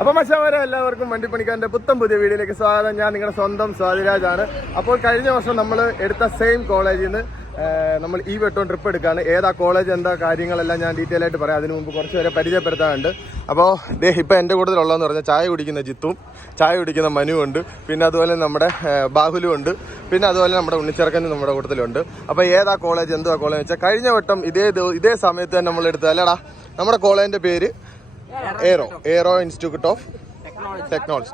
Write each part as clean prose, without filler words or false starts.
അപ്പോൾ മച്ചാമാരെ എല്ലാവർക്കും വണ്ടിപ്പണിക്കാരൻ്റെ പുത്തൻ പുതിയ വീഡിയോയിലേക്ക് സ്വാഗതം. ഞാൻ നിങ്ങളുടെ സ്വന്തം സ്വാതിരാജാണ്. അപ്പോൾ കഴിഞ്ഞ വർഷം നമ്മൾ എടുത്ത സെയിം കോളേജിൽ നിന്ന് നമ്മൾ ഈ വട്ടം ട്രിപ്പ് എടുക്കുകയാണ്. ഏതാ കോളേജ്, എന്താ കാര്യങ്ങളെല്ലാം ഞാൻ ഡീറ്റെയിൽ ആയിട്ട് പറയാം. അതിന് മുമ്പ് കുറച്ച് പേരെ പരിചയപ്പെടുത്താനുണ്ട്. അപ്പോൾ ഇപ്പോൾ എൻ്റെ കൂടുതലുള്ളതെന്ന് പറഞ്ഞാൽ ചായ കുടിക്കുന്ന ജിത്തും, ചായ കുടിക്കുന്ന മനു ഉണ്ട്, പിന്നെ അതുപോലെ നമ്മുടെ ബാഹുലും ഉണ്ട്, പിന്നെ അതുപോലെ നമ്മുടെ ഉണ്ണിച്ചെറുക്കനും നമ്മുടെ കൂട്ടത്തിലുണ്ട്. അപ്പോൾ ഏതാ കോളേജ്, എന്തുവാ കോളേജ് വെച്ചാൽ കഴിഞ്ഞ വട്ടം ഇതേ സമയത്ത് തന്നെ നമ്മൾ എടുത്തത് അല്ലടാ. നമ്മുടെ കോളേജിൻ്റെ പേര് എയ്റോ ഇൻസ്റ്റിറ്റ്യൂട്ട് ഓഫ് ടെക്നോളജി.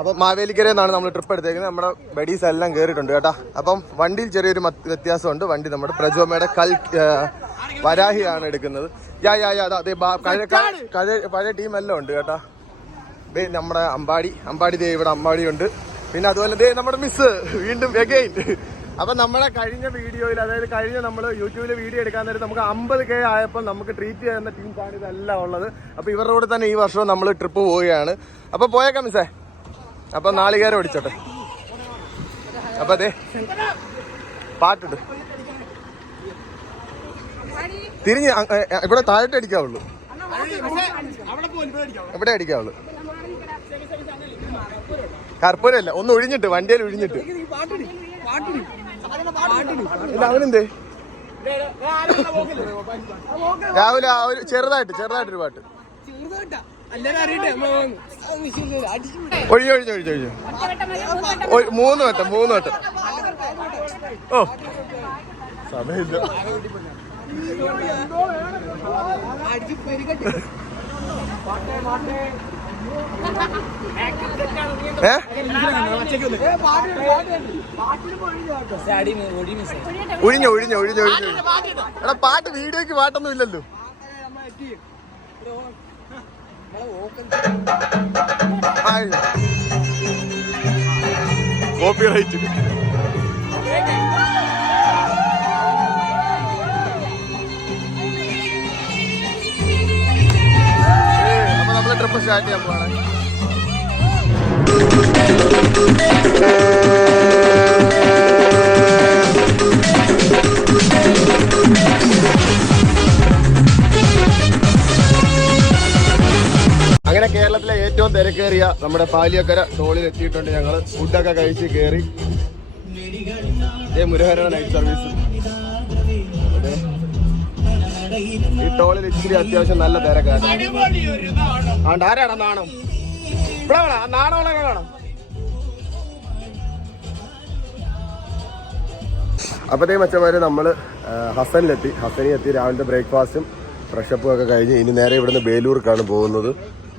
അപ്പം മാവേലിക്കരയിൽ നമ്മൾ ട്രിപ്പ് എടുത്തേക്കുന്നത്. നമ്മുടെ ബഡീസ് എല്ലാം കയറിയിട്ടുണ്ട് കേട്ടോ. അപ്പം വണ്ടിയിൽ ചെറിയൊരു വ്യത്യാസമുണ്ട്. വണ്ടി നമ്മുടെ പ്രജോമയുടെ വരാഹിയാണ് എടുക്കുന്നത്. പഴയ ടീമെല്ലാം ഉണ്ട് കേട്ടോ. ദേ നമ്മുടെ അമ്പാടി ദേ ഇവിടെ അമ്പാടിയുണ്ട്. പിന്നെ അതുപോലെ ദേ നമ്മുടെ മിസ് വീണ്ടും എഗെയിൻ. അപ്പം നമ്മളെ കഴിഞ്ഞ വീഡിയോയിൽ, അതായത് കഴിഞ്ഞ നമ്മൾ യൂട്യൂബിൽ വീഡിയോ എടുക്കാൻ നേരം നമുക്ക് 50K ആയപ്പോൾ നമുക്ക് ട്രീറ്റ് ചെയ്യുന്ന ടീംസാണ് ഇതെല്ലാം ഉള്ളത്. അപ്പോൾ ഇവരുടെ കൂടെ തന്നെ ഈ വർഷം നമ്മൾ ട്രിപ്പ് പോവുകയാണ്. അപ്പോൾ പോയേക്കാം മിസ്സേ. അപ്പം നാളികേരം ഓടിച്ചോട്ടെ. അപ്പം അതെ പാട്ടിട്ട് തിരിഞ്ഞ് ഇവിടെ താഴോട്ട് അടിക്കാവുള്ളൂ, ഇവിടെ അടിക്കാവുള്ളൂ. കർപ്പൂരല്ല, ഒന്ന് ഒഴിഞ്ഞിട്ട്, വണ്ടിയിൽ ഒഴിഞ്ഞിട്ട്. ഇല്ല അവനെന്തേ രാവിലെ ചെറുതായിട്ടൊരു പാട്ട് ഒഴിഞ്ഞു 3 വട്ടം. ഓ സമയമില്ല. ഒഴിഞ്ഞു എടാ, പാട്ട് വീഡിയോക്ക് പാട്ടൊന്നും ഇല്ലല്ലോ. കോപ്പിറൈറ്റ്. അപ്പൊ നമ്മള് ട്രിപ്പ് സ്റ്റാർട്ട് ചെയ്യാൻ പോവാണ്. അങ്ങനെ കേരളത്തിലെ ഏറ്റവും തിരക്കേറിയ നമ്മുടെ പാലിയക്കര ടോളിൽ എത്തിയിട്ടുണ്ട് ഞങ്ങൾ. ഫുഡൊക്കെ കഴിച്ച് കയറി. Murahara night service. ഈ ടോളിൽ ഇച്ചിരി അത്യാവശ്യം നല്ല തിരക്കാണ്. ആരാടാ നാണം? ഇവിടെ വേണം നാണങ്ങളൊക്കെ വേണം. അപ്പോഴത്തേ മച്ചന്മാര് നമ്മൾ ഹസനിലെത്തി. രാവിലത്തെ ബ്രേക്ക്ഫാസ്റ്റും ഫ്രഷപ്പും ഒക്കെ കഴിഞ്ഞ് ഇനി നേരെ ഇവിടുന്ന് ബേലൂർക്കാണ് പോകുന്നത്.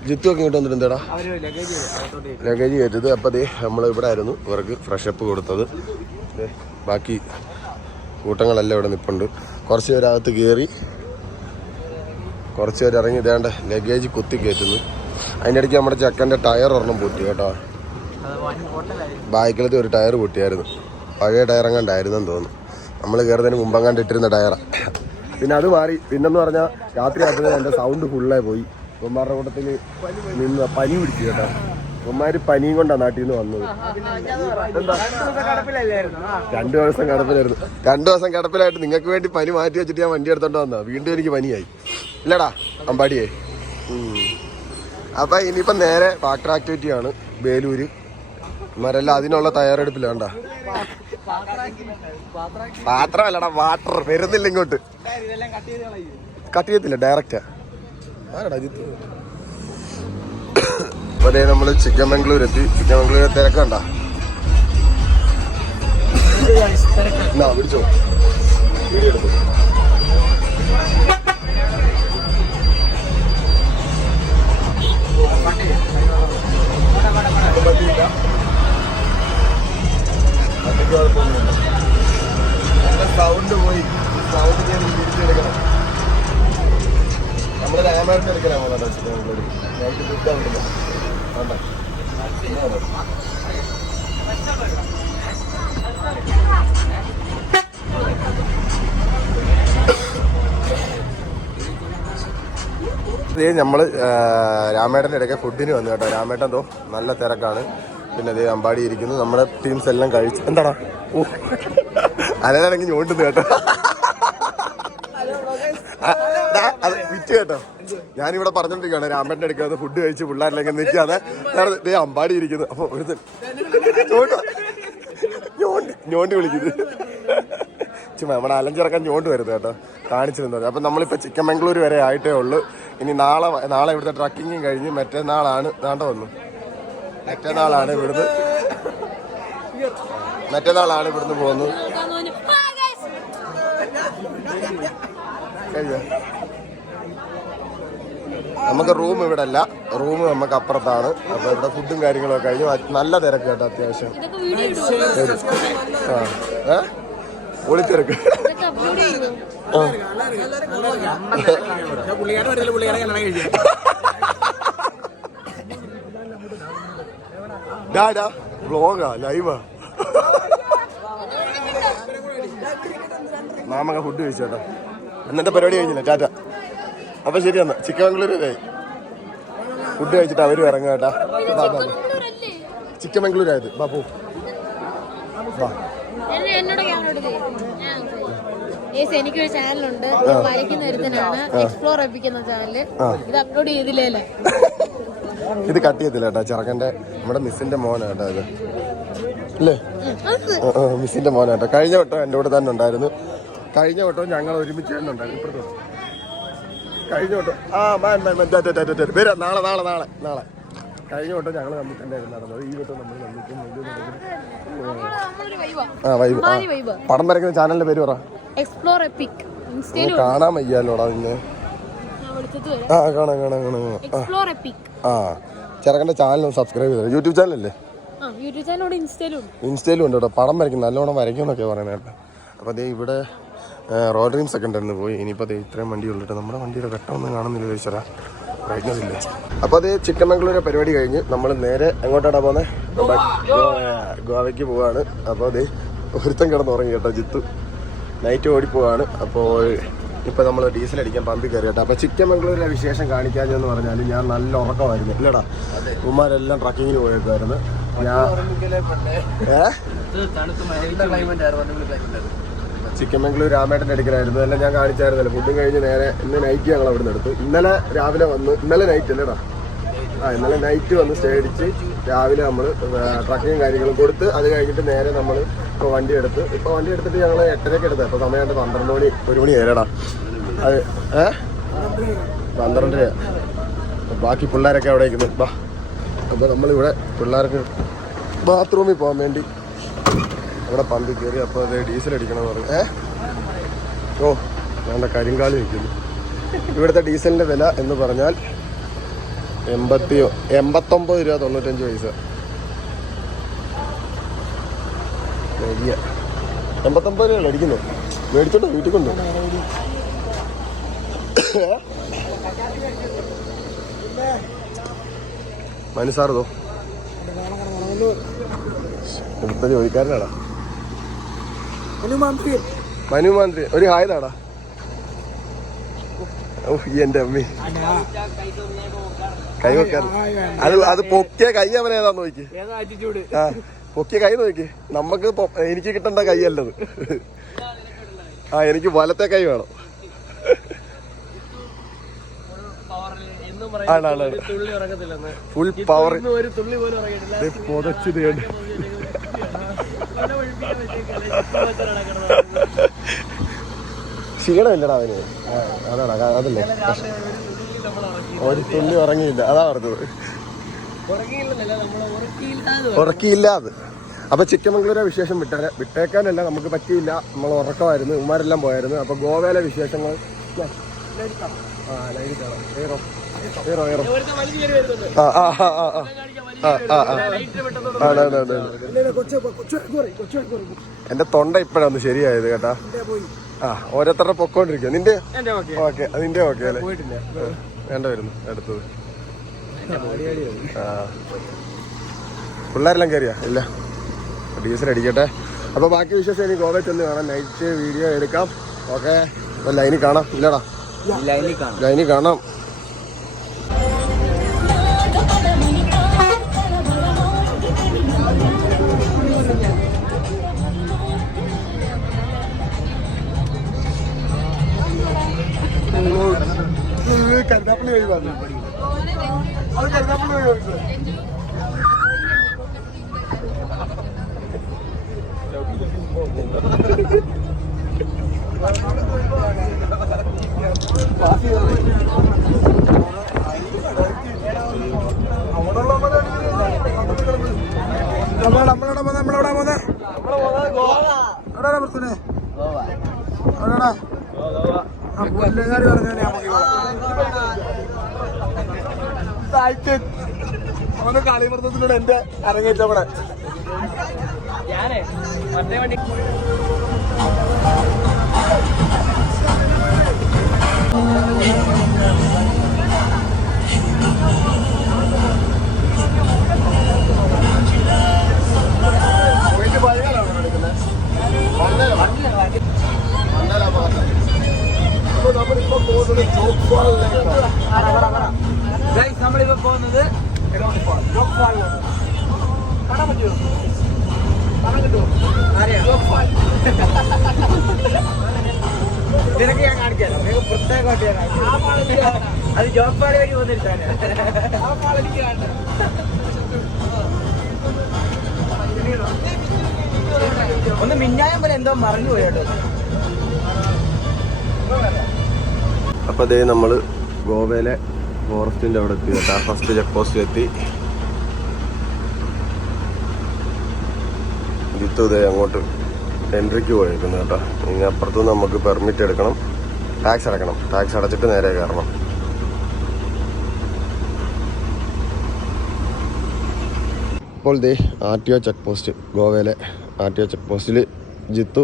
ജിത്തു ഒക്കെ ഇങ്ങോട്ട് വന്നിട്ട് എന്താടാ ലഗേജ് കയറ്റത്. അപ്പോൾ അതേ നമ്മൾ ഇവിടെ ആയിരുന്നു ഇവർക്ക് ഫ്രഷപ്പ് കൊടുത്തത്. ബാക്കി കൂട്ടങ്ങളെല്ലാം ഇവിടെ നിൽപ്പുണ്ട്. കുറച്ച് പേരകത്ത് കയറി, കുറച്ച് പേര് ഇറങ്ങി. ഇതേണ്ട ലഗേജ് കുത്തി കയറ്റുന്നു. അതിൻ്റെ ഇടയ്ക്ക് നമ്മുടെ ചക്കൻ്റെ ടയർ ഒരെണ്ണം പൊട്ടി കേട്ടോ. ബാക്കിലത്തെ ഒരു ടയർ പൊട്ടിയായിരുന്നു. പഴയ ടയർ എങ്ങാണ്ടായിരുന്നെന്ന് തോന്നുന്നു. നമ്മൾ കയറുന്നതിന് മുമ്പെങ്ങാണ്ട് ഇട്ടിരുന്ന ടയറാണ്. പിന്നെ അത് മാറി. പിന്നെന്ന് പറഞ്ഞാൽ രാത്രി ആകുന്നത് എൻ്റെ സൗണ്ട് ഫുള്ളായി പോയി. ഉമ്മാരുടെ കൂട്ടത്തിൽ നിന്ന് പനി പിടിച്ചു കേട്ടോ. ഉമ്മാര് പനിയും കൊണ്ടാണ് നാട്ടിൽ നിന്ന് വന്നത്. 2 ദിവസം കിടപ്പിലായിരുന്നു. 2 ദിവസം കിടപ്പിലായിട്ട് നിങ്ങൾക്ക് വേണ്ടി പനി മാറ്റി വെച്ചിട്ട് ഞാൻ വണ്ടി എടുത്തോണ്ട് വന്നാ. വീണ്ടും എനിക്ക് പനിയായി ഇല്ലടാ അമ്പാടിയേ. അപ്പം ഇനിയിപ്പം നേരെ വാട്ടർ ആക്ടിവിറ്റിയാണ് ബേലൂര്. മരെല്ലാം അതിനുള്ള തയ്യാറെടുപ്പിലാണ്ടാ. പാത്രമല്ലടാ, വാട്ടർ വരുന്നില്ല ഇങ്ങോട്ട്. കട്ട് ചെയ്യത്തില്ല, ഡയറക്റ്റാ. ആരടാ ജിത്ത്? അപ്പോൾ നമ്മൾ ചിക്കമംഗ്ലൂർ എത്തി. ചിക്കമംഗ്ലൂർ തിരക്കണ്ട. പിടിച്ചോ സൗണ്ട് പോയി. സൗണ്ട് ചെയ്ത് തിരിച്ചെടുക്കണം. നമ്മൾ രാമായണം എടുക്കലാമോ ചിക്കമംഗ്ലൂർ? നൈറ്റ് ഫുഡ് ആവില്ല. നമ്മൾ രാമേട്ടൻ്റെ ഇടയ്ക്ക് ഫുഡിന് വന്നു കേട്ടോ. രാമേട്ടൻ എന്തോ നല്ല തിരക്കാണ്. പിന്നെ അതേ അമ്പാടി ഇരിക്കുന്നു. നമ്മുടെ ടീംസ് എല്ലാം കഴിച്ചു. എന്താടാ ഓ അതാണെങ്കിൽ ഞോണ്ടുന്നു കേട്ടോ. അത് വിറ്റ് കേട്ടോ. ഞാനിവിടെ പറഞ്ഞോണ്ടിരിക്കുകയാണ് രാമേട്ടൻ്റെ അടുക്കാതെ ഫുഡ് കഴിച്ച് പിള്ളേരിലേക്ക് നിൽക്കാതെ അമ്പാടി ഇരിക്കുന്നു. അപ്പൊ ഒരു ഞോണ്ടി വിളിക്കുന്നത് ചുമ്മാ നമ്മുടെ അലഞ്ചിറക്കാൻ ഞോണ്ട് വരുന്നത് കേട്ടോ, കാണിച്ചിരുന്നത്. അപ്പം നമ്മളിപ്പോൾ ചിക്കമംഗ്ലൂർ വരെ ആയിട്ടേ ഉള്ളൂ. ഇനി നാളെ ഇവിടുത്തെ ട്രക്കിങ്ങും കഴിഞ്ഞ് മറ്റന്നാളാണ് ഇവിടുന്ന് പോകുന്നത്. നമുക്ക് റൂം ഇവിടെ അല്ല, റൂം നമുക്ക് അപ്പുറത്താണ്. അപ്പൊ ഇവിടെ ഫുഡും കാര്യങ്ങളൊക്കെ കഴിഞ്ഞു. നല്ല തിരക്ക് കേട്ടോ, അത്യാവശ്യം ഒളിത്തിരക്ക്. വ്ലോഗാ ലൈവാ. മാമക ഫുഡ് കഴിച്ചോട്ടോ. ഇന്നത്തെ പരിപാടി കഴിഞ്ഞില്ല, ടാറ്റ. അപ്പൊ ശരി എന്നാ, ചിക്കമംഗ്ലൂരായി ഫുഡ് കഴിച്ചിട്ട് അവരും ഇറങ്ങുക കേട്ടാ. ചിക്കമംഗ്ലൂരായത് ബാപ്പു വാ. എനിക്കൊരു ചാനലുണ്ട്, വരയ്ക്കുന്ന ഒരുത്തനാണ്, എക്സ്പ്ലോർ എപ്പിക്കുന്ന ചാനല്. ഇത് അപ്ലോഡ് ചെയ്തില്ലേ? ഇത് കട്ട് ചെയ്തില്ല കേട്ടോ, ചെറുക്കന്റെ നമ്മുടെ മിസ്സിന്റെ മോനാട്ടോ ഇത് അല്ലേ? മിസ്സിന്റെ മോനാട്ടോ. കഴിഞ്ഞ വട്ടം എൻ്റെ കൂടെ തന്നെ ഉണ്ടായിരുന്നു. കഴിഞ്ഞ വട്ടവും ഞങ്ങൾ ഒരുമിച്ച് തന്നെ ഉണ്ടായിരുന്നു. ഇപ്പുറത്ത് കഴിഞ്ഞ വട്ടം വരാം. നാളെ കഴിഞ്ഞ വട്ടം ഞങ്ങൾ തമ്മിൽ തന്നെയായിരുന്നു നടന്നത്. ഈ വട്ടം നമ്മൾ പടം വരയ്ക്കുന്ന ചാനലിന്റെ പേര് പറ. Explore EPIC. കാണാൻ വയ്യാലോടാ നിന്നെ. കാണാം. ചെറുക്കന്റെ ചാനൽ സബ്സ്ക്രൈബ് ചെയ്തോ. യൂട്യൂബ് ചാനലല്ലേ? ഇൻസ്റ്റയിലും ഉണ്ട് കേട്ടോ. പടം വരയ്ക്കും, നല്ലോണം വരയ്ക്കും എന്നൊക്കെ പറയുന്നത് കേട്ടോ. അപ്പോൾ അതേ ഇവിടെ റോഡ് ഡ്രീംസ് ഒക്കെ ഉണ്ടായിരുന്നു പോയി. ഇനിയിപ്പോൾ അതേ ഇത്രയും വണ്ടി ഉള്ളിട്ട് നമ്മുടെ വണ്ടിയുടെ ഘട്ടമൊന്നും കാണുന്നില്ല ചോദിച്ചാൽ കഴിഞ്ഞതില്ല. അപ്പോൾ അതേ ചിക്കമംഗ്ലൂരെ പരിപാടി കഴിഞ്ഞ് നമ്മൾ നേരെ എങ്ങോട്ടാണ് പോകുന്നത്? ഗോവയ്ക്ക് പോവാണ്. അപ്പോൾ അതേ ഒരുത്തം കിടന്നുറങ്ങി കേട്ടോ, ജിത്തു നൈറ്റ് ഓടിപ്പോവാണ്. അപ്പോൾ ഇപ്പോൾ നമ്മൾ ഡീസൽ അടിക്കാൻ പമ്പിൽ കയറി കേട്ടോ. അപ്പോൾ ചിക്കമംഗ്ലൂരിലെ വിശേഷം കാണിക്കാഞ്ഞെന്ന് പറഞ്ഞാൽ ഞാൻ നല്ല ഉറക്കമായിരുന്നു ഇല്ലടാ. ഉമ്മാരെല്ലാം ട്രക്കിങ്ങിന് പോയേക്കായിരുന്നു. ചിക്കമംഗ്ലൂർ രാമേട്ടൻ്റെ അടുക്കലായിരുന്നു. എല്ലാം ഞാൻ കാണിച്ചായിരുന്നല്ലോ. ഫുഡും കഴിഞ്ഞ് നേരെ ഇന്ന് നൈറ്റ് ഞങ്ങൾ അവിടെ നിന്ന് എടുത്തു. ഇന്നലെ രാവിലെ വന്ന്, ഇന്നലെ നൈറ്റ് അല്ലേടാ? ഇന്നലെ നൈറ്റ് വന്ന് സ്റ്റേ അടിച്ച് രാവിലെ നമ്മൾ ട്രക്കിങ്ങും കാര്യങ്ങളും കൊടുത്ത് അത് കഴിഞ്ഞിട്ട് നേരെ നമ്മൾ ഇപ്പോൾ വണ്ടി എടുത്തിട്ട് ഞങ്ങൾ 8:30 എടുത്തത്. ഇപ്പോൾ സമയമായിട്ട് 12 മണി 1 മണി ഏരടാ. അത് 12:30. ബാക്കി പിള്ളേരൊക്കെ അവിടെ ഇരിക്കുന്നു. ബാ. അപ്പോൾ നമ്മളിവിടെ പിള്ളേർക്ക് ബാത്റൂമിൽ പോകാൻ വേണ്ടി ഇവിടെ പമ്പിൽ കയറി. അപ്പോൾ അത് ഡീസൽ അടിക്കണമെന്ന് പറഞ്ഞു. ഓ ഞങ്ങളുടെ കരിങ്കാലി നിൽക്കുന്നു. ഇവിടുത്തെ ഡീസലിൻ്റെ വില എന്ന് പറഞ്ഞാൽ 89 രൂപ 95 പൈസ. 89 രൂപയല്ലേ അടിക്കുന്നു. മേടിച്ചോണ്ടോ വീട്ടിൽ കൊണ്ടോ? മനസ്സാറതോ ഇവിടുത്തെ ജോലിക്കാരനാടാ. മനുമാന്ത്രി ഒരു ഹായതാടാ. എന്റെ അമ്മി കൈ വെക്കാൻ അത് പൊക്കിയ കൈ അവൻ ഏതാന്ന് നോക്കി. പൊക്കിയ കൈ നോക്കി. നമുക്ക് എനിക്ക് കിട്ടേണ്ട കൈ അല്ലത്. എനിക്ക് വലത്തെ കൈ വേണം. ഫുൾ പവർ പൊതച്ചു തേടി ക്ഷീണമില്ലടാ അവന്. അതാടാ അതല്ലേ ഒരു തുള്ളി ഉറങ്ങിയില്ല. അതാ പറഞ്ഞത്, ഉറക്കിയില്ലാതെ. അപ്പൊ ചിക്കമംഗ്ലൂരെ വിശേഷം വിട്ടേക്കാനല്ല, നമുക്ക് പറ്റിയില്ല. നമ്മൾ ഉറക്കമായിരുന്നു, ഉമ്മാരെല്ലാം പോയായിരുന്നു. അപ്പൊ ഗോവയിലെ വിശേഷങ്ങൾ എന്റെ തൊണ്ട ഇപ്പഴാണ് ശരിയായത് കേട്ടാ. ഓരോരുത്തരുടെ പൊക്കോണ്ടിരിക്കുക. നിന്റെ ഓക്കെ, നിന്റെ ഓക്കെ അല്ലേ? വേണ്ട വരുന്നു അടുത്തത്. പിള്ളേരെല്ലാം കയറിയാ? ഇല്ല, ഡീസൽ അടിക്കട്ടെ. അപ്പൊ ബാക്കി വിശേഷം ഇനി ഗോവയിൽ ചെന്ന് കാണാം. നൈറ്റ് വീഡിയോ എടുക്കാം. ഓക്കെ, ലൈനിൽ കാണാം. ഇല്ലടാ, ലൈനിൽ കാണാം. കരുതാപ്പ അവന് കളിമൃത്തത്തിലൂടെ എന്റെ അരങ്ങേറ്റവിടെ ഞാനേ മറ്റേ വണ്ടി നമ്മളിപ്പോ പോകുന്നത് നമ്മളിപ്പോ പോകുന്നത് കാണാൻ പറ്റുമോ? കാണാൻ കിട്ടുമോ? നിനക്ക് ഞാൻ കാണിക്കാം. നിനക്ക് പ്രത്യേകമായിട്ട് ഞാൻ കാണിക്കാം. അത് ജോപ്പാടി വഴി വന്നിട്ടാണ്. ഒന്ന് മിന്നായം പോലെ എന്തോ മറന്നു പോയി കേട്ടോ. അപ്പൊ അതേ നമ്മള് ഗോവയിലെ ഫോറസ്റ്റിന്റെ അവിടെ എത്തി കേട്ടാ. ഫസ്റ്റ് ചെക്ക് പോസ്റ്റിൽ എത്തി. ഇതേ അങ്ങോട്ട് എൻട്രിക്ക് പോയിരിക്കുന്നു കേട്ടോ. ഇനി അപ്പുറത്തുനിന്ന് നമുക്ക് പെർമിറ്റ് എടുക്കണം, ടാക്സ് അടക്കണം. ടാക്സ് അടച്ചിട്ട് നേരെ കയറണം. ഇപ്പോൾ ദേ RTO ചെക്ക് പോസ്റ്റ്, ഗോവയിലെ RTO ചെക്ക് പോസ്റ്റിൽ ജിത്തു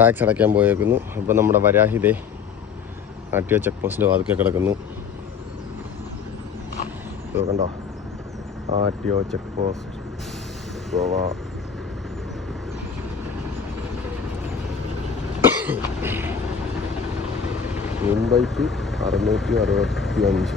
ടാക്സ് അടയ്ക്കാൻ പോയേക്കുന്നു. അപ്പോൾ നമ്മുടെ വരാഹി ദേ RTO ചെക്ക് പോസ്റ്റിൻ്റെ വാതിക്കെ കിടക്കുന്നു. കണ്ടോ, RTO ചെക്ക് പോസ്റ്റ് ഗോവ. മുംബൈക്ക് 665.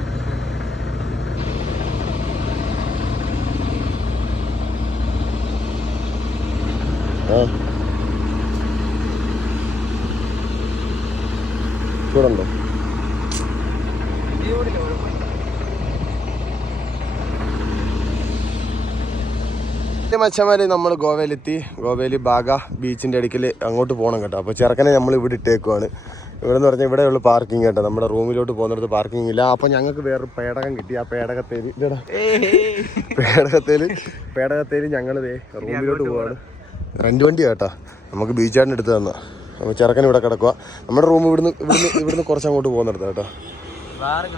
ചൂടുണ്ടോ? മച്ചന്മാര് നമ്മൾ ഗോവയിലെത്തി. ഗോവയിൽ ബാഗ ബീച്ചിൻ്റെ അടുക്കൽ അങ്ങോട്ട് പോകണം കേട്ടോ. അപ്പോൾ ചെറുക്കനെ നമ്മൾ ഇവിടെ ഇട്ടേക്കുവാണ്. ഇവിടെ എന്ന് പറഞ്ഞാൽ ഇവിടെയുള്ള പാർക്കിംഗ് കേട്ടോ. നമ്മുടെ റൂമിലോട്ട് പോകുന്നിടത്ത് പാർക്കിംഗ് ഇല്ല. അപ്പോൾ ഞങ്ങൾക്ക് വേറൊരു പേടകം കിട്ടി. ആ പേടകത്തേല് ഞങ്ങൾ റൂമിലോട്ട് പോവാണ്. റെന്റ് വണ്ടി കേട്ടോ, നമുക്ക് ബീച്ചാടിന് എടുത്ത് തന്നാ. അപ്പോൾ ചെറുക്കൻ ഇവിടെ കിടക്കുക. നമ്മുടെ റൂം ഇവിടുന്ന് കുറച്ച് അങ്ങോട്ട് പോകുന്നിടത്ത് കേട്ടോ.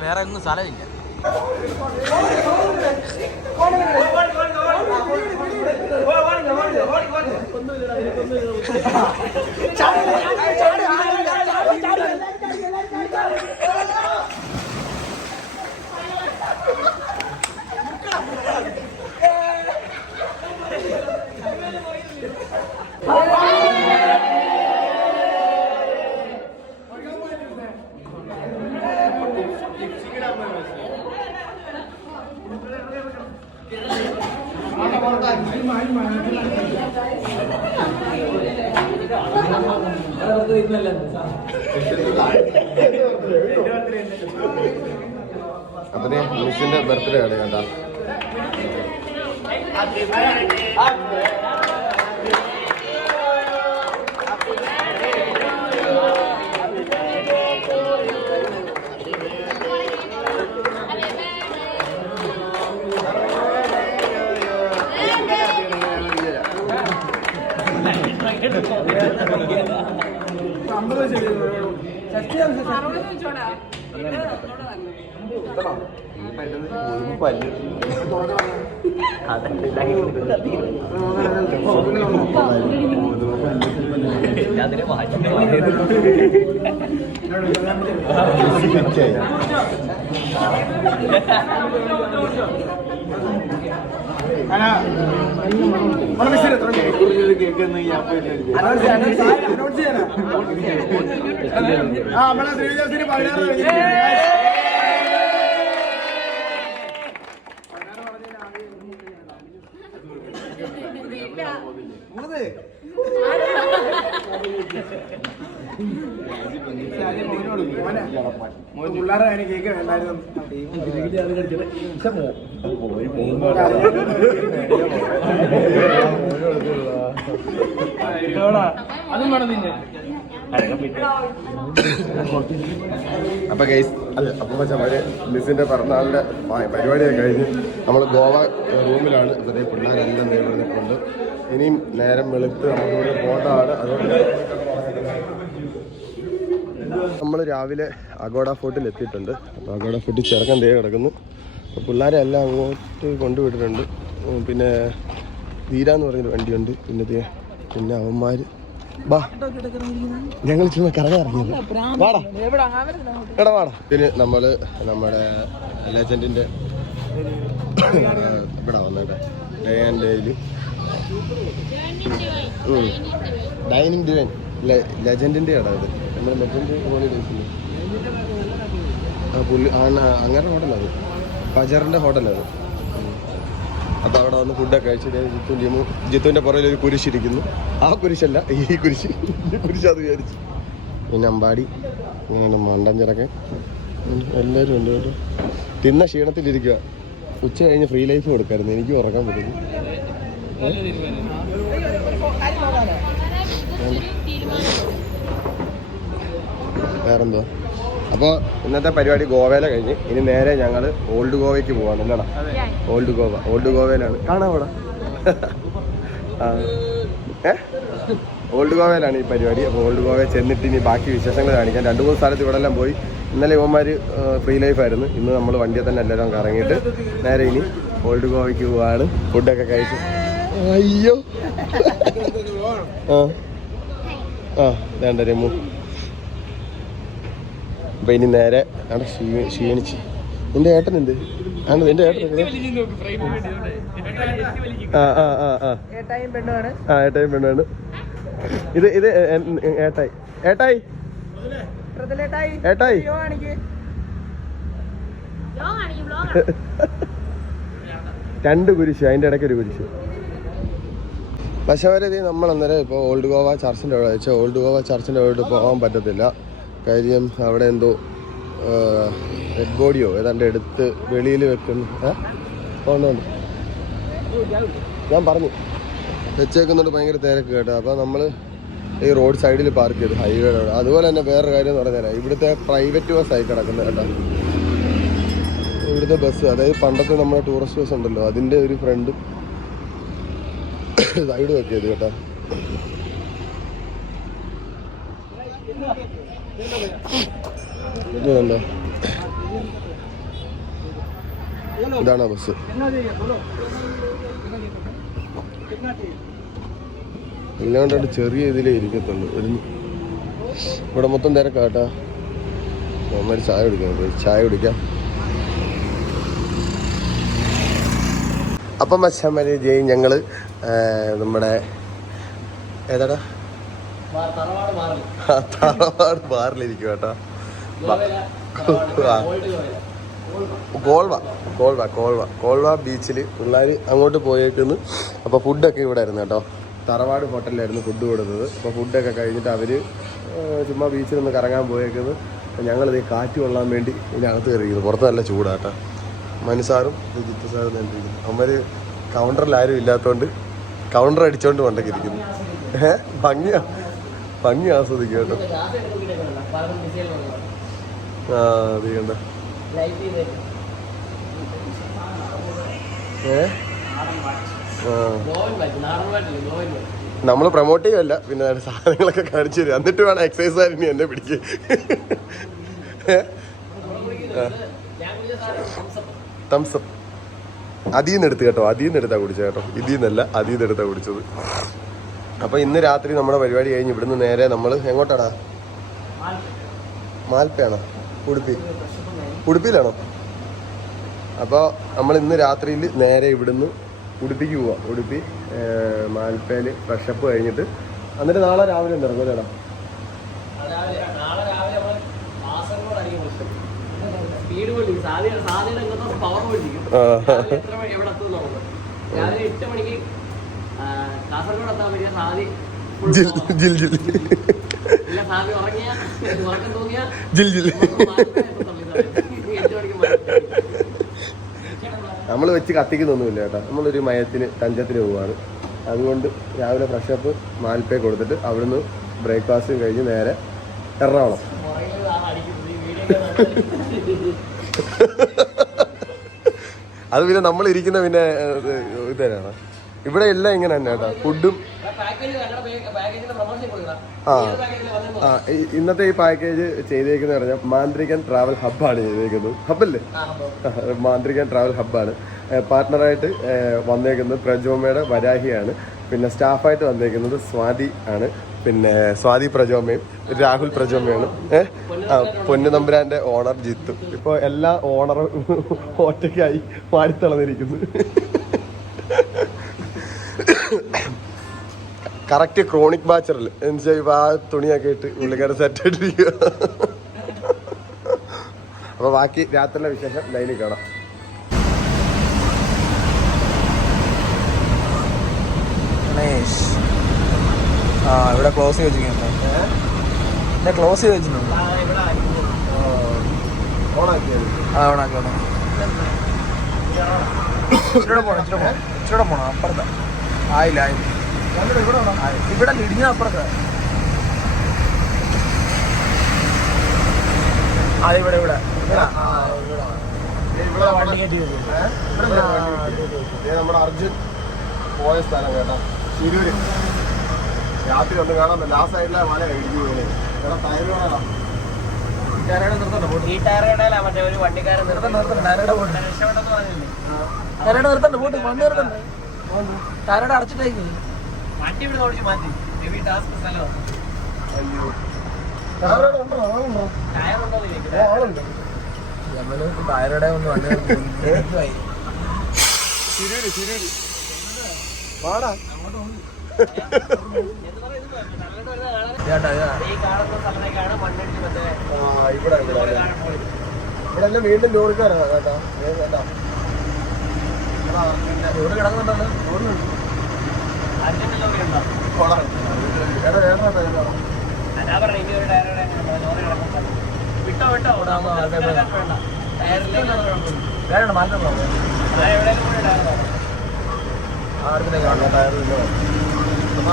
വേറെ ഒന്നും സ്ഥലമില്ല. അപ്പൊ മിസ്സിന്റെ ബർത്ത്ഡേ ആണ് കണ്ട. പിള്ളേരെ കേക്ക് വേണ്ടായിരുന്നു. അപ്പൊ ഗൈസ് അപ്പൂപ്പച്ചന്മാര് മിസ്സിന്റെ പിറന്നാളിന്റെ പരിപാടിയൊക്കെ കഴിഞ്ഞ് നമ്മൾ ഗോവ റൂമിലാണ്. അപ്പോഴത്തെ പിള്ളേരെല്ലാം നേരിടുന്നുണ്ട്. ഇനിയും നേരം വെളുത്ത് നമ്മളിവിടെ പോകേണ്ടതാണ്. അതുകൊണ്ട് നമ്മൾ രാവിലെ അഗോഡ ഫോർട്ടിൽ എത്തിയിട്ടുണ്ട്. അപ്പോൾ അഗോഡ ഫോർട്ടിൽ ചെറുക്കൻ തേ കിടക്കുന്നു. അപ്പോൾ പിള്ളേരെ എല്ലാം അങ്ങോട്ട് കൊണ്ടുവിട്ടിട്ടുണ്ട്. പിന്നെ ധീരാന്ന് പറഞ്ഞൊരു വണ്ടിയുണ്ട്. പിന്നെ അവന്മാർ ബാ ഞങ്ങൾ ചുമ്മാ കറങ്ങിറങ്ങിയത് വാടാ എടാ വാടാ. പിന്നെ നമ്മള് നമ്മുടെ ലെജൻഡിന്റെ ഇവിടെ വന്നേട്ടെ ഡേ ആൻഡ് ഡേയില് ഡൈനിങ് ഡിവൈൻ ലെജൻഡിന്റെ ഇടാ ഇത്. നമ്മുടെ ലെജൻഡ് ഹോളിഡേയ്സിൽ പുള്ളി അങ്ങനെ ഹോട്ടലത് ഫജറിന്റെ ഹോട്ടലത്. അപ്പോൾ അവിടെ വന്ന് ഫുഡൊക്കെ കഴിച്ചിട്ട് ജിത്തുവിൻ്റെ പുറകിൽ ഒരു കുരിശിരിക്കുന്നു. ആ കുരിശല്ല ഈ കുരിശ് അത് വിചാരിച്ചു. പിന്നെ അമ്പാടി മണ്ടഞ്ചിറക്കെ എല്ലാവരും ഉണ്ട് കേട്ടോ. തിന്ന ക്ഷീണത്തിലിരിക്കുക. ഉച്ച കഴിഞ്ഞ് ഫ്രീ ലൈഫ് കൊടുക്കായിരുന്നു. എനിക്ക് ഉറക്കാൻ പറ്റുന്നു. വേറെന്തോ. അപ്പോൾ ഇന്നത്തെ പരിപാടി ഗോവയിലെ കഴിഞ്ഞ് ഇനി നേരെ ഞങ്ങൾ ഓൾഡ് ഗോവയ്ക്ക് പോവാണ്. അല്ലടാ ഓൾഡ് ഗോവയിലാണ്. കാണാം അവിടെ ഓൾഡ് ഗോവയിലാണ് ഈ പരിപാടി. അപ്പോൾ ഓൾഡ് ഗോവയിൽ ചെന്നിട്ട് ഇനി ബാക്കി വിശേഷങ്ങൾ കാണിക്കാം. 2-3 സ്ഥലത്ത് ഇവിടെ എല്ലാം പോയി. ഇന്നലെ ഇവന്മാർ ഫ്രീ ലൈഫായിരുന്നു. ഇന്ന് നമ്മൾ വണ്ടിയെ തന്നെ എല്ലാവരും കറങ്ങിയിട്ട് നേരെ ഇനി ഓൾഡ് ഗോവയ്ക്ക് പോവാണ്. ഫുഡൊക്കെ കഴിച്ച് അയ്യോ വേണ്ട രമു. അപ്പം ഇനി നേരെ അവിടെ ക്ഷീണിച്ച് എൻ്റെ ഏട്ടൻ എന്ത് എൻ്റെ ഏട്ടൻ ഏട്ടായും പെണ്ണാണ്. ഇത് ഏട്ടായി ഏട്ടായി ഏട്ടായി 2 കുരിശ് അതിൻ്റെ ഇടയ്ക്ക് ഒരു കുരിശ്. പക്ഷേ വരെ നമ്മൾ അന്നേരം ഇപ്പോൾ ഓൾഡ് ഗോവ ചർച്ചിൻ്റെ അവിടെ വെച്ചാൽ ഓൾഡ് ഗോവ ചർച്ചിൻ്റെ അവിടെ പോകാൻ പറ്റത്തില്ല. കാര്യം അവിടെ എന്തോ ഡെഡ് ബോഡിയോ ഏതാണ്ട് എടുത്ത് വെളിയിൽ വെക്കുന്നു. ഉണ്ട് ഞാൻ പറഞ്ഞു വെച്ചേക്കുന്നുണ്ട്. ഭയങ്കര തിരക്ക് കേട്ടോ. അപ്പോൾ നമ്മൾ ഈ റോഡ് സൈഡിൽ പാർക്ക് ചെയ്തു ഹൈവേയുടെ അവിടെ. അതുപോലെ തന്നെ വേറൊരു കാര്യം എന്ന് പറഞ്ഞാൽ ഇവിടുത്തെ പ്രൈവറ്റ് ബസ്സായി കിടക്കുന്നത് കേട്ടോ. ഇവിടുത്തെ ബസ് അതായത് പണ്ടത്തെ നമ്മുടെ ടൂറിസ്റ്റ് ബസ് ഉണ്ടല്ലോ അതിൻ്റെ ഒരു ഫ്രണ്ട് സൈഡ് വെക്കിയത് കേട്ടോ. ഇതുണ്ടോ ഇതാണ് ബസ്. എല്ലാം കൊണ്ടായിട്ട് ചെറിയ ഇതിലേ ഇരിക്കത്തുള്ളൂ. ഇവിടെ മൊത്തം തിരക്കാട്ടാ. അമ്മ ചായ കുടിക്കാം. അപ്പം മച്ചാമാര് ജയ് ഞങ്ങൾ നമ്മുടെ ഏതാടാ തറവാട് ബാറിലിരിക്കും കേട്ടോ. കോൾവ ബീച്ചിൽ പിള്ളേർ അങ്ങോട്ട് പോയേക്കുന്നു. അപ്പോൾ ഫുഡൊക്കെ ഇവിടെ ആയിരുന്നു കേട്ടോ. തറവാട് ഹോട്ടലിലായിരുന്നു ഫുഡ് കൊടുത്തത്. അപ്പോൾ ഫുഡൊക്കെ കഴിഞ്ഞിട്ട് അവർ ചുമ്മാ ബീച്ചിൽ നിന്ന് കറങ്ങാൻ പോയേക്കുന്നു. ഞങ്ങളിത് കാറ്റ് കൊള്ളാൻ വേണ്ടി ഇതിനകത്ത് കയറിയിരിക്കുന്നു. പുറത്ത് നല്ല ചൂടാട്ടോ. മനുസാറും ജിത്തു സാറും കണ്ടിരിക്കുന്നു. അവർ കൗണ്ടറിൽ ആരും ഇല്ലാത്തതുകൊണ്ട് കൗണ്ടർ അടിച്ചോണ്ട് കൊണ്ടൊക്കെ ഇരിക്കുന്നു. ഭംഗി ആസ്വദിക്കും കേട്ടോ. അത് കണ്ട നമ്മൾ പ്രൊമോട്ട് ചെയ്യുമല്ല, പിന്നെ സാധനങ്ങളൊക്കെ കാണിച്ചു തരും. എന്നിട്ട് വേണം എക്സസൈസ് ആയിരുന്നു എന്നെ പിടിക്കുക. തംസപ്പ് അതിൽ നിന്ന് എടുത്ത് കേട്ടോ. അതിൽ നിന്ന് എടുത്താ കുടിച്ചത് കേട്ടോ. ഇതിൽ നിന്നല്ല, അതിൽ നിന്ന് എടുത്താ കുടിച്ചത്. അപ്പോൾ ഇന്ന് രാത്രി നമ്മുടെ പരിപാടി കഴിഞ്ഞ് ഇവിടുന്ന് നേരെ നമ്മൾ എങ്ങോട്ടാടാ? മാൽപ്പയാണോ? ഉടുപ്പിയിലാണോ? അപ്പോൾ നമ്മൾ ഇന്ന് രാത്രിയിൽ നേരെ ഇവിടുന്ന് ഉടുപ്പിക്ക് പോവാം. ഉടുപ്പി മാൽപ്പയിൽ ഫ്രഷപ്പ് കഴിഞ്ഞിട്ട് എന്നിട്ട് നാളെ രാവിലെ ഇറങ്ങൂലേടാ? നമ്മൾ വെച്ച് കത്തിക്കുന്നൊന്നുമില്ല കേട്ടോ. നമ്മളൊരു തഞ്ചത്തിന് പോവാണ്. അതുകൊണ്ട് രാവിലെ ഫ്രഷപ്പ് മാൽപ്പേ കൊടുത്തിട്ട് അവിടുന്ന് ബ്രേക്ക്ഫാസ്റ്റും കഴിഞ്ഞ് നേരെ എറണാകുളം. അത് പിന്നെ നമ്മൾ ഇരിക്കുന്ന പിന്നെ ഇത് തന്നെയാണ്. ഇവിടെ എല്ലാം ഇങ്ങനെ തന്നെ കേട്ടോ. ഫുഡും ഇന്നത്തെ ഈ പാക്കേജ് ചെയ്തേക്കുന്ന പറഞ്ഞാൽ മാന്ത്രികൻ ട്രാവൽ ഹബ്ബാണ് ചെയ്തേക്കുന്നത്. ഹബ്ബല്ലേ? മാന്ത്രികൻ ട്രാവൽ ഹബ്ബാണ്. പാർട്ട്ണറായിട്ട് വന്നേക്കുന്നത് പ്രജോമയുടെ വരാഹിയാണ്. പിന്നെ സ്റ്റാഫായിട്ട് വന്നേക്കുന്നത് സ്വാതി ആണ്. പിന്നെ സ്വാതി പ്രജോമയും രാഹുൽ പ്രജോമയാണ്. പൊന്നു തമ്പുരാന്റെ ഓണർ ജിത്തു. ഇപ്പോൾ എല്ലാ ഓണറും ഒറ്റയ്ക്കായി മാറിത്തളർന്നിരിക്കുന്നു. കറക്റ്റ് ക്രോണിക് ബാച്ചറിൽ എന്നുവെച്ചാൽ ആ തുണിയൊക്കെ ഇട്ട് പുള്ളിക്കാരൻ സെറ്റ് ആയിട്ടിരിക്കുക. അപ്പൊ ബാക്കി രാത്രിയിലെ വിശേഷം ലൈനിൽ കാണാം. ഇവിടെ ക്ലോസ് വെച്ചിട്ടുണ്ട്. ക്ലോസ് വെച്ചിട്ടുണ്ട്. ഇച്ചിരി പോണം അപ്പുറത്ത്. ആയില്ല ഇവിടെ ഇടിഞ്ഞ അപ്പുറത്ത്. ഇവിടെ നമ്മുടെ അർജുൻ പോയ സ്ഥലം കേട്ടോ, ശിരൂര്. രാത്രി ഒന്നും കാണാൻ ലാസ്റ്റ് സൈഡിലെ മല ഇടിച്ചു പോലെ ടയറുകളാണ്. ഈ ടയറുകടയില മറ്റേ ഒരു വണ്ടിക്കാരൻ നിർത്തണ്ട പോട്ട് വണ്ടി നിർത്തണ്ട. ടയറുടെ അടച്ചിട്ടേക്ക് വണ്ടി ഇവിടെ ഓടിച്ച് മാറ്റി. ടയറുടെ ഒന്ന് വണ്ടി ശിരൂര് പാടാ. ഇവിടെ എല്ലാം വീണ്ടും ലോറിക്കാരാണ് കേട്ടോ. ലോറി കിടക്കുന്നുണ്ടല്ലോ.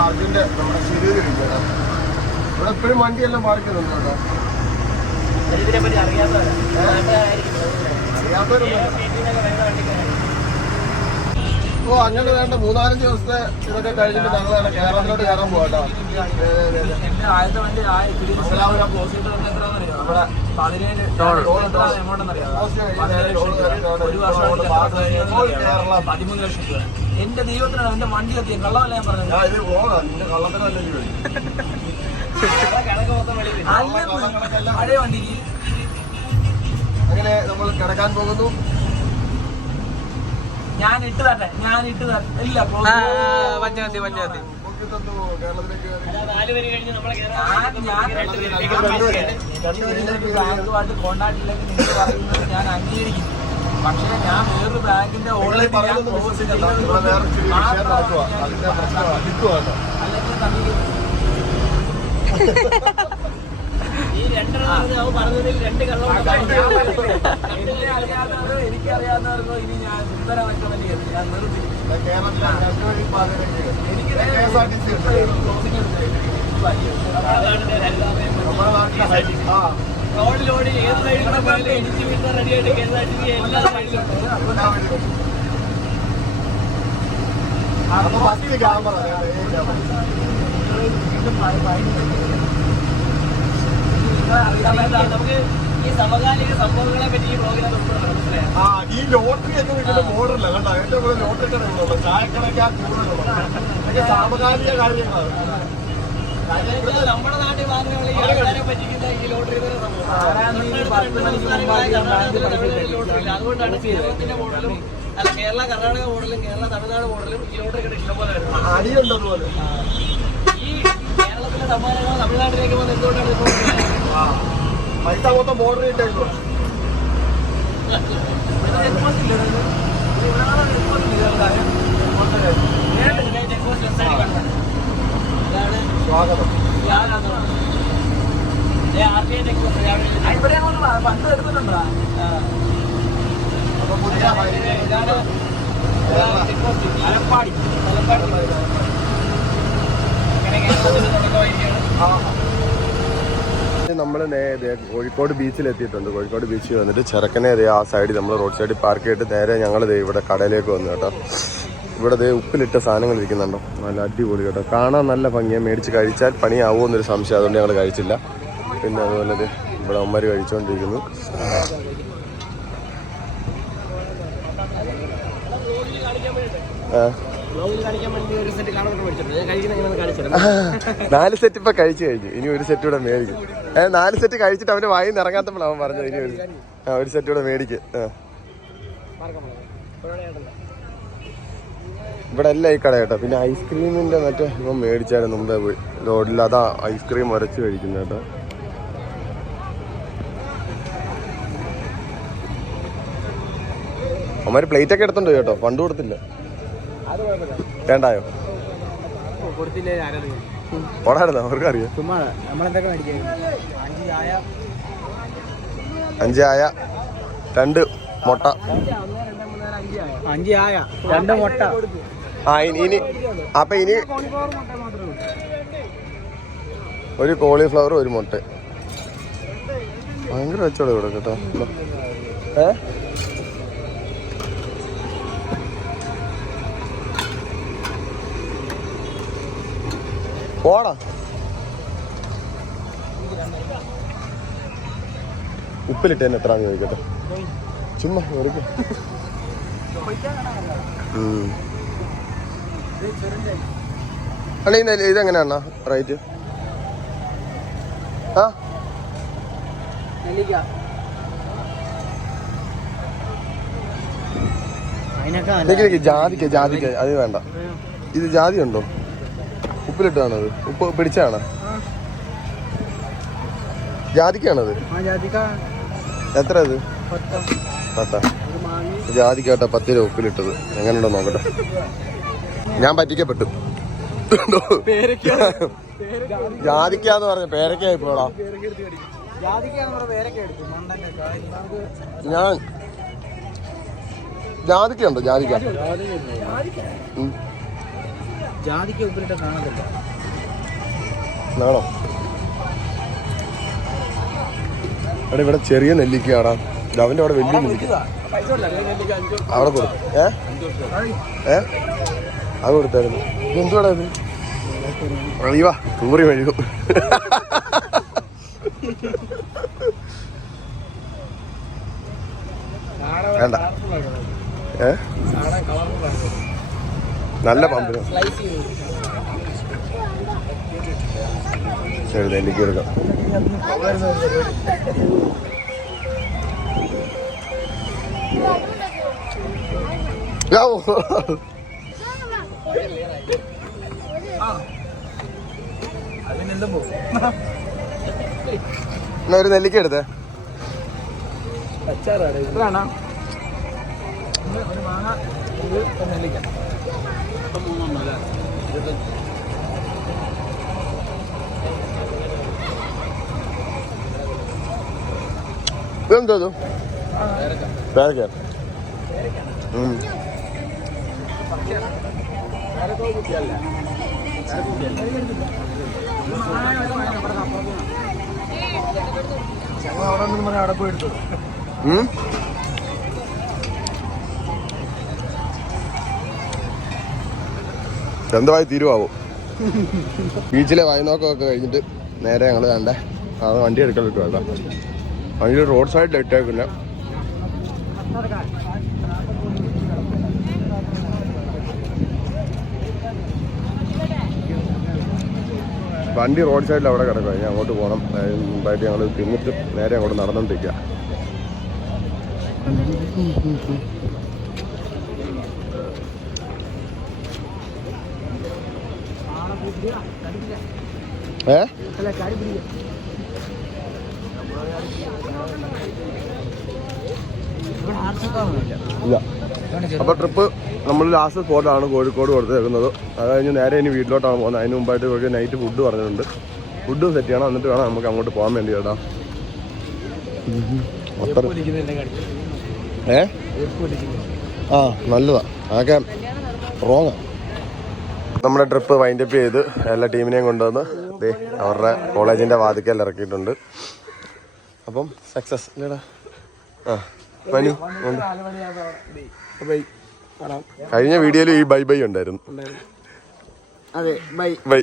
അർജുന്റെ നമ്മുടെ ശിരൂര് കഴിക്കണം. ഇവിടെ എപ്പോഴും വണ്ടിയെല്ലാം പാർക്കുന്നുണ്ട് കേട്ടോ. ഓ അങ്ങനെ വേണ്ട. 3-4 ദിവസത്തെ ഇതൊക്കെ കഴിഞ്ഞിട്ട് ഞങ്ങൾ കേരളത്തിലോട്ട് കയറാൻ പോകാട്ടോ. ആദ്യത്തെ വണ്ടി എന്റെ ദൈവത്തിനാണ് എന്റെ വണ്ടി എത്തിയ കള്ളമല്ല ഞാൻ പറഞ്ഞത്. പഴയ വണ്ടി അങ്ങനെ നമ്മൾ കിടക്കാൻ പോകുന്നു. ഞാൻ ഇട്ട് തരട്ടെ ഇല്ല പഞ്ചായത്തി കോണ്ടാക്ടിലേക്ക് നിങ്ങൾ പറയുന്നത് ഞാൻ അംഗീകരിക്കുന്നു. പക്ഷേ ഞാൻ വേറൊരു ബാങ്കിന്റെ ഓർഡർ എനിക്കറിയാവുന്നവർക്ക് ഇനി ഞാൻ ഉത്തരം റെക്കമെൻഡ് ചെയ്യുന്നു. ഞാൻ നിർത്തി റോഡിലോടി ഏത് സൈഡിലൂടെ പോയാലും എനിക്ക് വീട്ടിൽ റെഡിയായിട്ട് KSRTC എല്ലാ സൈഡിലും നമുക്ക് ഈ സമകാലിക സംഭവങ്ങളെ പറ്റി ഈ പ്രോഗ്രാം ഈ ലോട്ടറി ഒക്കെ വീട്ടിന്റെ മോഡല്ല കണ്ടോ. ഏറ്റവും കൂടുതൽ ലോട്ടറി കടകളുണ്ട്. ചായക്കടയ്ക്ക് കൂടുതലുണ്ട്. സമകാലിക കാര്യങ്ങളാണ്. നമ്മുടെ നാട്ടിൽ മാത്രമേ ആൾക്കാരെ പറ്റിക്കുന്ന ഈ ലോട്ടറി ലോട്ടറി. അതുകൊണ്ടാണ് കേരളത്തിന്റെ മോഡലും അല്ല കേരള കർണാടക മോഡലും കേരള തമിഴ്നാട് മോഡലും ഈ ലോട്ടറി കിട്ടും ഇഷ്ടംപോലെ വരുന്നത്. അടിയുണ്ടതുപോലെ ഈ കേരളത്തിലെ സമ്മാനങ്ങൾ തമിഴ്നാട്ടിലേക്ക് പോകുന്നത് എന്തുകൊണ്ടാണ് ഇപ്പോൾ പൈസ മൊത്തം ബോർഡർ ഇട്ടേക്കുവാ. സ്വാഗതം. പണ്ട് എടുത്തിട്ടുണ്ടോ? അപ്പൊ പുതിയ മലപ്പാടി നമ്മൾ കോഴിക്കോട് ബീച്ചിൽ എത്തിയിട്ടുണ്ട്. കോഴിക്കോട് ബീച്ചിൽ വന്നിട്ട് ചെറുക്കനെ ആ സൈഡിൽ നമ്മൾ റോഡ് സൈഡിൽ പാർക്ക് ചെയ്തിട്ട് നേരെ ഞങ്ങൾ ഇവിടെ കടയിലേക്ക് വന്നു കേട്ടോ. ഇവിടെ ഉപ്പിലിട്ട സാധനങ്ങൾ ഇരിക്കുന്നുണ്ടോ, നല്ല അടിപൊളി കേട്ടോ. കാണാൻ നല്ല ഭംഗിയാണ്. മേടിച്ച് കഴിച്ചാൽ പണിയാവുമോ എന്നൊരു സംശയം, അതുകൊണ്ട് ഞങ്ങൾ കഴിച്ചില്ല. പിന്നെ അതുപോലെ ഇവിടെ അമ്മമാർ കഴിച്ചുകൊണ്ടിരിക്കുന്നു. നാല് സെറ്റ് ഇപ്പൊ കഴിച്ചു കഴിഞ്ഞു. ഇനി ഒരു സെറ്റ് കൂടെ മേടിക്കും. 4 സെറ്റ് കഴിച്ചിട്ട് അവന് വായി ഇറങ്ങാത്തപ്പോൾ അവൻ പറഞ്ഞത് ഇനി ഒരു സെറ്റ് കൂടെ മേടിക്കും. ഇവിടെ എല്ലാം ഈ കട കേട്ടോ. പിന്നെ ഐസ്ക്രീമിന്റെ മറ്റേ ഇവൻ മേടിച്ചായിരുന്നു മുമ്പേ പോയി റോഡിൽ. അതാ ഐസ്ക്രീം ഉരച്ച് കഴിക്കുന്ന കേട്ടോ. അവന്മാര് പ്ലേറ്റ് ഒക്കെ എടുത്തോണ്ട് കേട്ടോ. ഫണ്ട് കൊടുത്തില്ല. വേണ്ടായോ? ഓടായിരുന്നു, അവർക്കറിയാം. 5 ചായ 2 മുട്ട. 5 ചായ 2 മുട്ട. ഇനി അപ്പൊ ഇനി ഒരു കോളിഫ്ലവർ 1 മുട്ട. ഭയങ്കര വെച്ചോളൂ ഇവിടെ കേട്ടോ. പോടാ. ഉപ്പിലിട്ട് തന്നെ എത്രയാണെന്ന് ചോദിക്കട്ടെ. ചുമ്മാ അല്ല ഇതെങ്ങനെയാണോ റേറ്റ്? ജാതിക്ക അത് വേണ്ട. ഇത് ജാതി ഉണ്ടോ? ഉപ്പിലിട്ടാണത്? ഉപ്പ് പിടിച്ചാണ്? ജാതിക്കാണത്? എത്ര ഇത്? 10. ജാതിക്കാട്ട 10 രൂപ ഉപ്പിലിട്ടത്. എങ്ങനെയുണ്ടോ നോക്കട്ടെ. ഞാൻ പറ്റിക്കപ്പെട്ടു. ജാതിക്കാന്ന് പറഞ്ഞ പേരക്കായി പോടാ. ഞാൻ ജാതിക്കുണ്ടോ? ജാതിക്ക ഉപ്പിലിട്ട കാണത്തില്ല. ആണോ? എടാ ഇവിടെ ചെറിയ നെല്ലിക്കയാടാ. അവന്റെ അവിടെ വലിയ നെല്ലിക്ക അവിടെ കൊടുത്തു. അത് കൊടുത്തായിരുന്നു. എന്തുവാടാ ഇത്? അയ്യോ തൂറി വഴുകും. വേണ്ട. നല്ല പമ്പിന് ശരി നെല്ലിക്ക എടുക്കാം. എന്നാ ഒരു നെല്ലിക്ക എടുത്തേ. ഇതെന്തോ പേരക്ക. സ്വന്തമായി തീരുവാവും. ബീച്ചിലെ വായ്നോക്കമൊക്കെ കഴിഞ്ഞിട്ട് നേരെ ഞങ്ങൾ കണ്ടേ അത് വണ്ടി എടുക്കാൻ വേണ്ട. വണ്ടി റോഡ് സൈഡിൽ ഇട്ടേക്കില്ല. വണ്ടി റോഡ് സൈഡിൽ അവിടെ കിടക്കുക. ഇനി അങ്ങോട്ട് പോകണം. മുമ്പായിട്ട് ഞങ്ങൾ തിന്നിട്ട് നേരെ അങ്ങോട്ട് നടന്നുകൊണ്ടിരിക്കുക. ഇല്ല. അപ്പൊ ട്രിപ്പ് നമ്മൾ ലാസ്റ്റ് സ്പോട്ടാണ് കോഴിക്കോട് കൊടുത്തേക്കുന്നത്. അത് കഴിഞ്ഞ് നേരെ ഇനി വീട്ടിലോട്ടാണ് പോകുന്നത്. അതിന് മുമ്പായിട്ട് കുറച്ച് നൈറ്റ് ഫുഡ് പറഞ്ഞിട്ടുണ്ട്. ഫുഡ് സെറ്റ് ചെയ്യണം. എന്നിട്ട് വേണം നമുക്ക് അങ്ങോട്ട് പോകാൻ വേണ്ടി കേട്ടോ. ആ നല്ലതാ, അതൊക്കെ റോങ്ങാ. നമ്മുടെ ട്രിപ്പ് വൈൻഡപ്പ് ചെയ്ത് എല്ലാ ടീമിനെയും കൊണ്ടുവന്ന് ദേ അവരുടെ കോളേജിൻ്റെ വാതിക്കൽ ഇറക്കിയിട്ടുണ്ട്. അപ്പം സക്സസ് ഇല്ലടാ. ആ മനു കഴിഞ്ഞ വീഡിയോയിൽ ഈ ബൈ ബൈ ഉണ്ടായിരുന്നു. ബൈ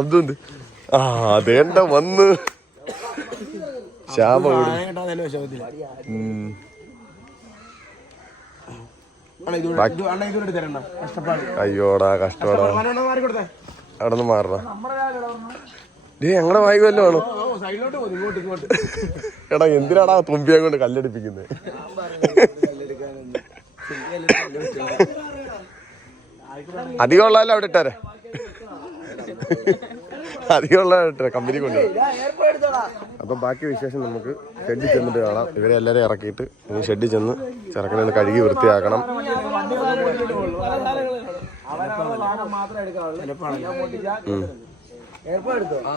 അബ്ദുണ്ട്. ആ അതേണ്ട വന്ന് ശാപ അയ്യോടാ കഷ്ടപ്പാടാ. അവിടെ നിന്ന് മാറണ ഞങ്ങളുടെ വായിക്ക് വല്ലതും ആണോ? എടാ എന്തിനാടാ തുമ്പിയെ കൊണ്ട് കല്ലടിപ്പിക്കുന്നത്? അധികം ഉള്ളതല്ല അവിടെ ഇട്ടാരെ, അധികം ഉള്ള കമ്പനി കൊണ്ട്. അപ്പം ബാക്കി വിശേഷം നമുക്ക് ഷെഡിൽ ചെന്നിട്ട് കാണാം. ഇവരെ എല്ലാവരും ഇറക്കിയിട്ട് ഇനി ഷെഡിൽ ചെന്ന് ചെറുക്കനെ കഴുകി വൃത്തിയാക്കണം. ആ